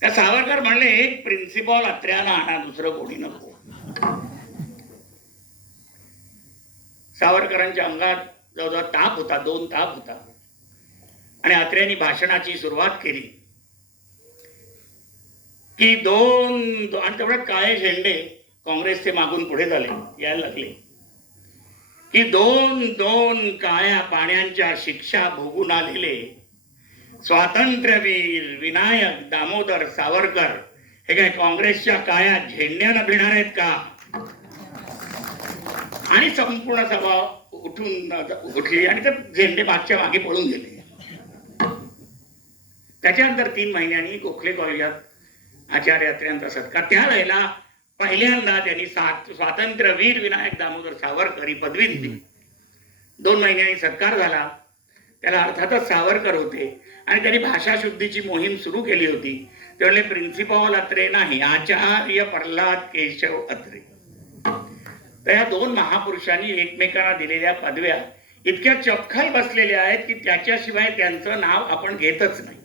त्या सावरकर म्हणले एक प्रिन्सिपॉल अत्र्याला आणा दुसरं कोणी नको. सावरकरांच्या अंगात जवळजवळ ताप होता दोन ताप होता. आणि अत्र्यांनी भाषणाची सुरुवात केली. की दोन आणि तेवढ्यात काळे झेंडे काँग्रेसचे मागून पुढे झाले यायला लागले. की दोन दोन काळ्या पाण्याच्या शिक्षा भोगून आलेले स्वातंत्र्यवीर विनायक दामोदर सावरकर. हे काय काँग्रेसच्या काळ्या झेंड्यानं भिणार आहेत का? आणि संपूर्ण सभा उठून उठली आणि ते झेंडे मागच्या मागे पळून गेले. त्याच्यानंतर तीन महिन्यांनी गोखले कॉलेजात आचार्य अत्र्यांचा सत्कार. त्या वेळेला पहिल्यांदा त्यांनी स्वातंत्र्यवीर विनायक दामोदर सावरकर ही पदवी दिली. दोन महिन्यांनी सत्कार झाला. त्याला अर्थातच सावरकर होते. आणि त्यांनी भाषा शुद्धीची मोहीम सुरू केली होती. ते म्हणले प्रिन्सिपॉल अत्रे नाही आचार्य प्रल्हाद केशव अत्रे. तर या दोन महापुरुषांनी एकमेकांना दिलेल्या पदव्या इतक्या चपखल बसलेल्या आहेत की त्याच्याशिवाय त्यांचं नाव आपण घेतच नाही.